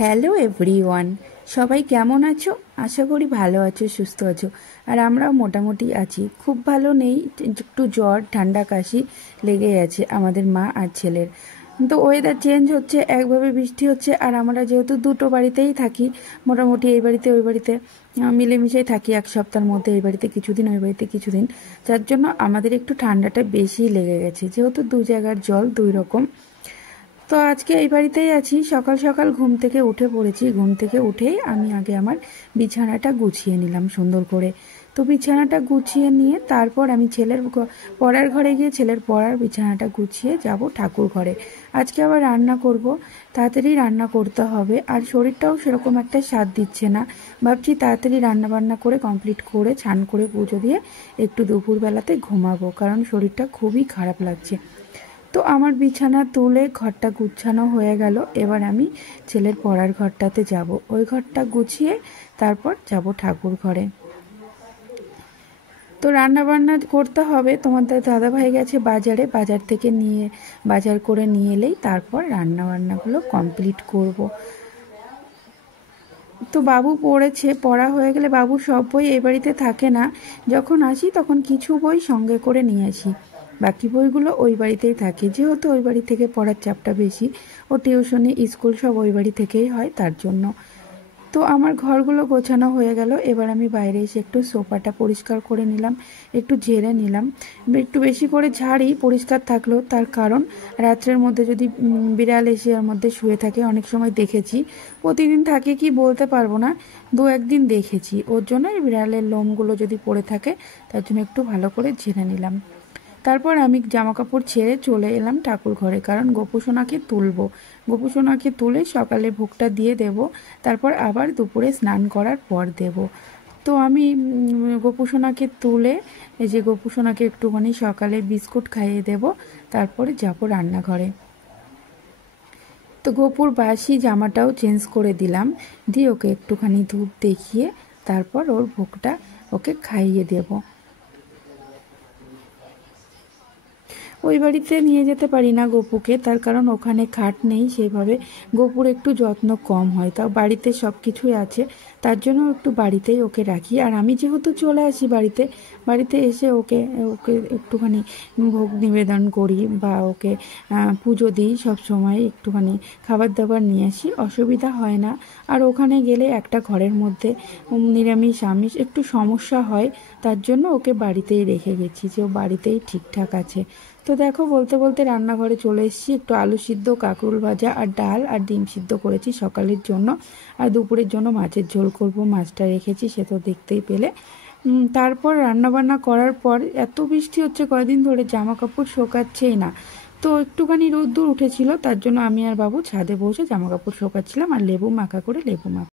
Hello everyone, সবাই কেমন আছো? আশা করি ভালো আছো, সুস্থ আছো। আর আমরাও মোটামুটি আছি, খুব ভালো নেই, একটু জ্বর ঠান্ডা কাশি লেগে আছে আমাদের মা আর ছেলের। তো ওয়েদার চেঞ্জ হচ্ছে, একভাবে বৃষ্টি হচ্ছে, আর আমরা যেহেতু দুটো বাড়িতেই থাকি, মোটামুটি এই বাড়িতে ওই বাড়িতে মিলেমিশেই থাকি, এক সপ্তাহের মধ্যে এই বাড়িতে কিছুদিন ওই বাড়িতে কিছুদিন, যার জন্য আমাদের একটু ঠান্ডাটা বেশি লেগে গেছে, যেহেতু দু জায়গার জল দুই রকম। তো আজকে এই বাড়িতেই আছি। সকাল সকাল ঘুম থেকে উঠে পড়েছি। ঘুম থেকে উঠেই আমি আগে আমার বিছানাটা গুছিয়ে নিলাম সুন্দর করে। তো বিছানাটা গুছিয়ে নিয়ে তারপর আমি ছেলের পড়ার ঘরে গিয়ে ছেলের পড়ার বিছানাটা গুছিয়ে যাব ঠাকুর ঘরে। আজকে আবার রান্না করব, তাড়াতাড়ি রান্না করতে হবে, আর শরীরটাও সেরকম একটা সাথ দিচ্ছে না। ভাবছি তাড়াতাড়ি রান্না বান্না করে কমপ্লিট করে স্নান করে পুজো দিয়ে একটু দুপুরবেলাতে ঘুমাবো, কারণ শরীরটা খুবই খারাপ লাগছে। তো আমার বিছানা তুলে ঘরটা গুছানো হয়ে গেল। এবার আমি ছেলের পড়ার ঘরটাতে যাব, ওই ঘরটা গুছিয়ে তারপর যাব ঠাকুর ঘরে। তো রান্না বান্না করতে হবে। তোমাদের দাদাভাই গেছে বাজারে, বাজার করে নিয়ে এলেই তারপর রান্না বান্নাগুলো কমপ্লিট করব। তো বাবু পড়েছে, পড়া হয়ে গেলে, বাবু সব বই এই বাড়িতে থাকে না, যখন আসি তখন কিছু বই সঙ্গে করে নিয়ে আসি, বাকি বইগুলো ওই বাড়িতেই থাকে, যেহেতু ওই বাড়ি থেকে পড়ার চাপটা বেশি, ও টিউশনি স্কুল সব ওই বাড়ি থেকেই হয়, তার জন্য। তো আমার ঘরগুলো গোছানো হয়ে গেল। এবার আমি বাইরে এসে একটু সোফাটা পরিষ্কার করে নিলাম, একটু ঝেড়ে নিলাম। একটু বেশি করে ঝাড়ি পরিষ্কার থাকলেও, তার কারণ রাত্রের মধ্যে যদি বিড়াল এসে ওর মধ্যে শুয়ে থাকে, অনেক সময় দেখেছি, প্রতিদিন থাকে কি বলতে পারবো না, দু একদিন দেখেছি, ওর জন্য বিড়ালের লোমগুলো যদি পড়ে থাকে, তার জন্য একটু ভালো করে ঝেড়ে নিলাম। তারপর আমি জামা কাপড় ছেড়ে চলে এলাম ঠাকুর ঘরে, কারণ গোপুসোনাকে তুলবো। গোপুসোনাকে তুলে সকালে ভোগটা দিয়ে দেব, তারপর আবার দুপুরে স্নান করার পর দেব। তো আমি গোপুসোনাকে তুলে, এই যে গোপুসোনাকে একটুখানি সকালে বিস্কুট খাইয়ে দেব, তারপরে যাব রান্নাঘরে। তো গোপুর বাসি জামাটাও চেঞ্জ করে দিলাম, দিয়ে ওকে একটুখানি ধূপ দেখিয়ে তারপর ওর ভোগটা ওকে খাইয়ে দেব। ওই বাড়িতে নিয়ে যেতে পারি না গপুকে, তার কারণ ওখানে খাট নেই সেভাবে, গপুর একটু যত্ন কম হয়, তাও বাড়িতে সব কিছুই আছে, তার জন্য একটু বাড়িতেই ওকে রাখি। আর আমি যেহেতু চলে আসি বাড়িতে এসে ওকে ওকে একটুখানি ভোগ নিবেদন করি বা ওকে পুজো দিই, সব সময় একটুখানি খাবার দাবার নিয়ে আসি, অসুবিধা হয় না। আর ওখানে গেলে একটা ঘরের মধ্যে নিরামিষ আমিষ একটু সমস্যা হয়, তার জন্য ওকে বাড়িতেই রেখে গেছি, যে ও বাড়িতেই ঠিকঠাক আছে। তো দেখো, বলতে বলতে রান্নাঘরে চলে এসেছি। একটু আলু সিদ্ধ, কাঁকরোল ভাজা আর ডাল আর ডিম সিদ্ধ করেছি সকালের জন্য, আর দুপুরের জন্য মাছের ঝোল করব, মাছটা রেখেছি, সে তো দেখতেই পেলে। তারপর রান্নাবান্না করার পর এত বৃষ্টি হচ্ছে কয়েকদিন ধরে, জামা কাপড় শোকাচ্ছেই না। তো একটুখানি রোদ্দুর উঠেছিল, তার জন্য আমি আর বাবু ছাদে বসে জামা কাপড় শোকাচ্ছিলাম, আর লেবু মাখা করে লেবু মাখা